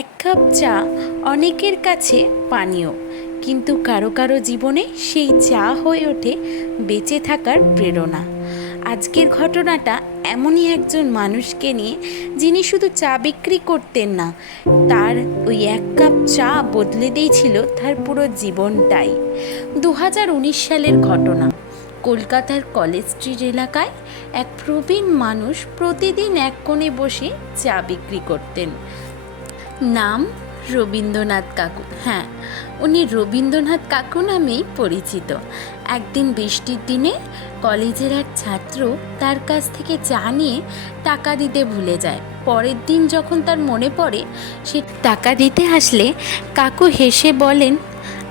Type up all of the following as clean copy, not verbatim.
এক কাপ চা অনেকের কাছে পানীয়, কিন্তু কারো কারো জীবনে সেই চা হয়ে ওঠে বেঁচে থাকার প্রেরণা। আজকের ঘটনাটা এমনই একজন মানুষকে নিয়ে, যিনি শুধু চা বিক্রি করতেন না, তার ওই এক কাপ চা বদলে দিয়েছিল তার পুরো জীবনটাই। 2019 সালের ঘটনা। কলকাতার কলেজ স্ট্রিট এলাকায় এক প্রবীণ মানুষ প্রতিদিন এক কোণে বসে চা বিক্রি করতেন। নাম রবীন্দ্রনাথ কাকু। হ্যাঁ, উনি রবীন্দ্রনাথ কাকু নামেই পরিচিত। একদিন বৃষ্টির দিনে কলেজের এক ছাত্র তার কাছ থেকে চা নিয়ে টাকা দিতে ভুলে যায়। পরের দিন যখন তার মনে পড়ে সে টাকা দিতে আসলে কাকু হেসে বলেন,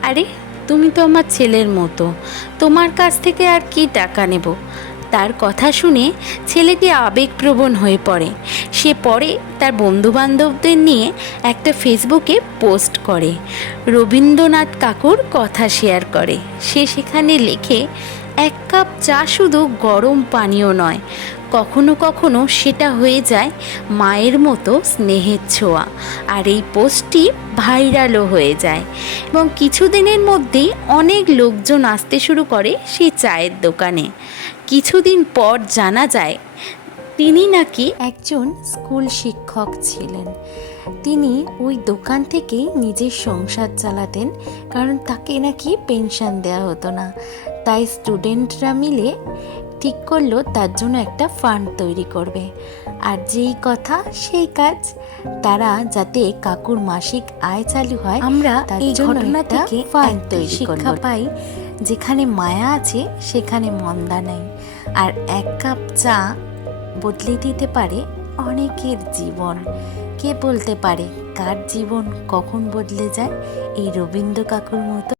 আরে তুমি তো আমার ছেলের মতো, তোমার কাছ থেকে আর কি টাকা নেব। তার কথা শুনে ছেলেটি আবেগপ্রবণ হয়ে পড়ে। সে পরে তার বন্ধুবান্ধবদের নিয়ে একটা ফেসবুকে পোস্ট করে, রবীন্দ্রনাথ কাকুর কথা শেয়ার করে। সে সেখানে লেখে, এক কাপ চা শুধু গরম পানীয় নয়, কখনো কখনো সেটা হয়ে যায় মায়ের মতো স্নেহের ছোঁয়া। আর এই পোস্টটি ভাইরালও হয়ে যায় এবং কিছুদিনের মধ্যেই অনেক লোকজন আসতে শুরু করে সেই চায়ের দোকানে। কিছুদিন পর জানা যায় তিনি নাকি একজন স্কুল শিক্ষক ছিলেন। তিনি ওই দোকান থেকেই নিজের সংসার চালাতেন, কারণ তাকে নাকি পেনশন দেওয়া হতো না। তাই স্টুডেন্টরা মিলে ঠিক করলো তার জন্য একটা ফান্ড তৈরি করবে। আর যেই কথা সেই কাজ, তারা যাতে কাকুর মাসিক আয় চালু হয়, আমরা এই ঘটনা থেকে ফান্ড তৈরি শিক্ষা পাই, যেখানে মায়া আছে সেখানে মন্দা নেই। আর এক কাপ চা বদলে দিতে পারে অনেকের জীবন। কে বলতে পারে কার জীবন কখন বদলে যায়? এই রবীন্দ্র কাকুর মতো।